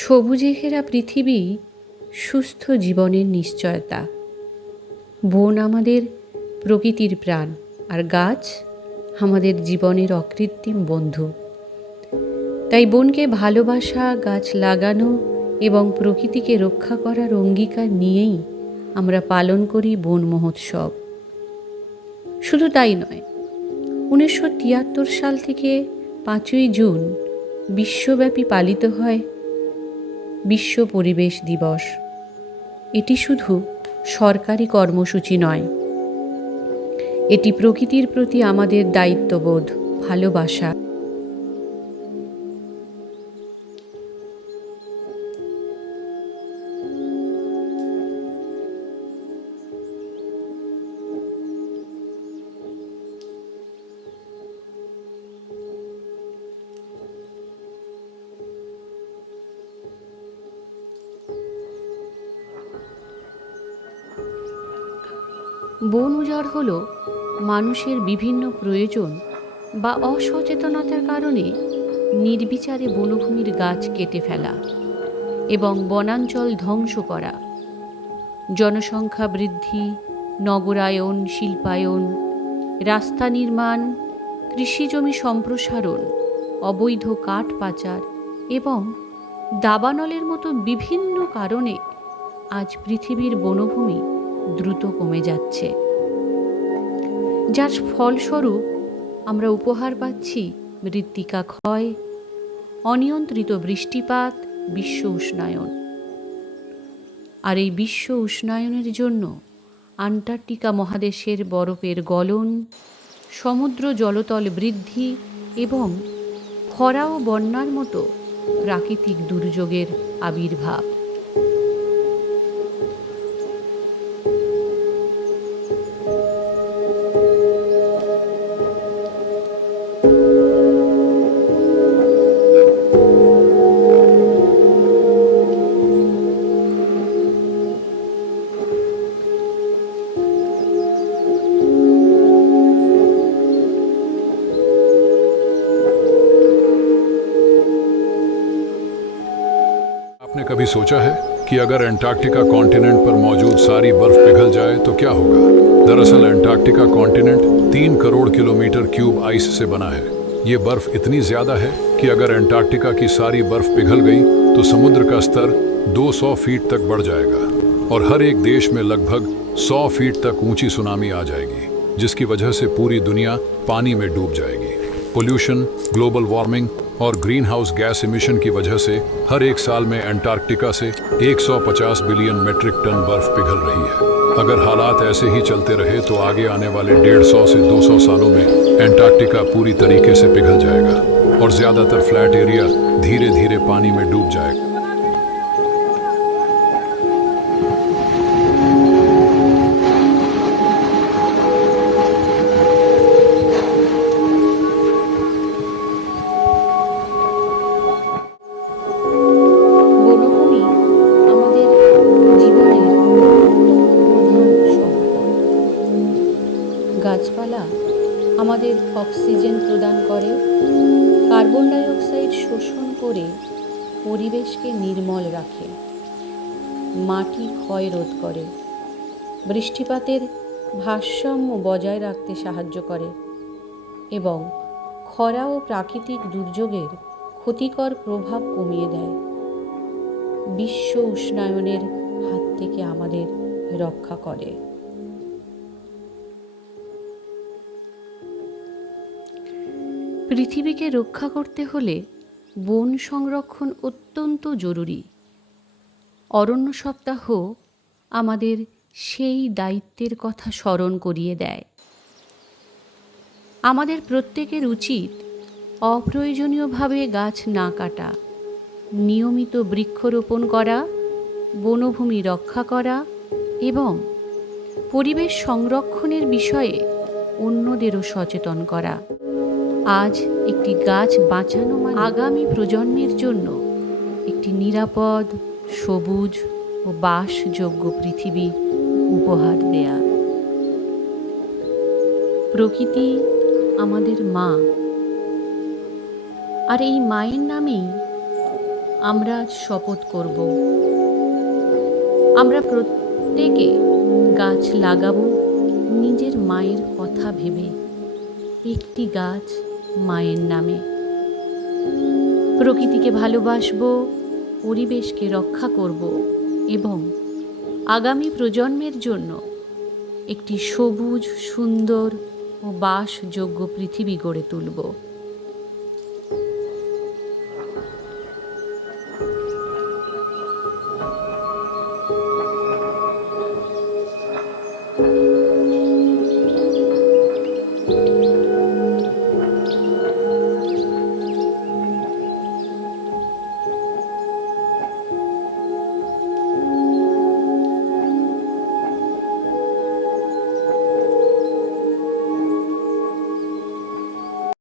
সবুজে ঘেরা পৃথিবী সুস্থ জীবনের নিশ্চয়তা। বন আমাদের প্রকৃতির প্রাণ, আর গাছ আমাদের জীবনের অকৃত্রিম বন্ধু। তাই বনকে ভালোবাসা, গাছ লাগানো এবং প্রকৃতিকে রক্ষা করার অঙ্গীকার নিয়েই আমরা পালন করি বন মহোৎসব। শুধু তাই নয়, 1973 সাল থেকে 5ই জুন বিশ্বব্যাপী পালিত হয় বিশ্ব পরিবেশ দিবস। এটি শুধু সরকারি কর্মসূচি নয়, এটি প্রকৃতির প্রতি আমাদের দায়িত্ববোধ, ভালোবাসা। বন উজাড় হল মানুষের বিভিন্ন প্রয়োজন বা অসচেতনতার কারণে নির্বিচারে বনভূমির গাছ কেটে ফেলা এবং বনাঞ্চল ধ্বংস করা। জনসংখ্যা বৃদ্ধি, নগরায়ন, শিল্পায়ন, রাস্তা নির্মাণ, কৃষিজমি সম্প্রসারণ, অবৈধ কাঠ পাচার এবং দাবানলের মতো বিভিন্ন কারণে আজ পৃথিবীর বনভূমি দ্রুত কমে যাচ্ছে, যার ফলস্বরূপ আমরা উপহার পাচ্ছি মৃত্তিকা ক্ষয়, অনিয়ন্ত্রিত বৃষ্টিপাত, বিশ্ব উষ্ণায়ন। আর এই বিশ্ব উষ্ণায়নের জন্য আন্টার্কটিকা মহাদেশের বরফের গলন, সমুদ্র জলতল বৃদ্ধি এবং খরা ও বন্যার মতো প্রাকৃতিক দুর্যোগের আবির্ভাব। आपने कभी सोचा है कि अगर एंटार्क्टिका कॉन्टिनेंट पर मौजूद सारी बर्फ पिघल जाए तो क्या होगा? दरअसल Antarctica continent 3 crore kilometre cube ice से बना है। ये बर्फ इतनी ज्यादा है कि अगर एंटार्क्टिका की सारी बर्फ पिघल गई तो समुद्र का स्तर 200 फीट तक बढ़ जाएगा और हर एक देश में लगभग 100 फीट तक ऊंची सुनामी आ जाएगी, जिसकी वजह से पूरी दुनिया पानी में डूब जाएगी। पोल्यूशन, ग्लोबल वार्मिंग और ग्रीन हाउस गैस इमिशन की वजह से हर एक साल में एंटार्क्टिका से 150 बिलियन मेट्रिक टन बर्फ पिघल रही है। अगर हालात ऐसे ही चलते रहे तो आगे आने वाले 150 से 200 सालों में एंटार्क्टिका पूरी तरीके से पिघल जाएगा और ज्यादातर फ्लैट एरिया धीरे धीरे पानी में डूब जाएगा। বনভূমি আমাদের জীবনের প্রধান সম্পদ। গাছপালা আমাদের অক্সিজেন প্রদান করে, কার্বন ডাই অক্সাইড শোষণ করে পরিবেশকে নির্মল রাখে, মাটি ক্ষয় রোধ করে, বৃষ্টিপাতের ভারসাম্য বজায় রাখতে সাহায্য করে এবং খরা ও প্রাকৃতিক দুর্যোগের ক্ষতিকর প্রভাব কমিয়ে দেয়। বিশ্ব উষ্ণায়নের হাত থেকে আমাদের রক্ষা করে। পৃথিবীকে রক্ষা করতে হলে বন সংরক্ষণ অত্যন্ত জরুরি। অরণ্য সপ্তাহ আমাদের সেই দায়িত্বের কথা স্মরণ করিয়ে দেয়। আমাদের প্রত্যেকের উচিত অপ্রয়োজনীয়ভাবে গাছ না কাটা, নিয়মিত বৃক্ষরোপণ করা, বনভূমি রক্ষা করা এবং পরিবেশ সংরক্ষণের বিষয়ে অন্যদেরও সচেতন করা। আজ একটি গাছ বাঁচানো মানে আগামী প্রজন্মের জন্য একটি নিরাপদ, সবুজ ও বাসযোগ্য পৃথিবী উপহার দেয়া। প্রকৃতি আমাদের মা, আর এই মায়ের নামেই আমরা আজ শপথ করব, আমরা প্রত্যেকে গাছ লাগাবো নিজের মায়ের কথা ভেবে, একটি গাছ মায়ের নামে। প্রকৃতিকে ভালোবাসবো, পরিবেশকে রক্ষা করব এবং আগামী প্রজন্মের জন্য একটি সবুজ, সুন্দর ও বাসযোগ্য পৃথিবী গড়ে তুলব।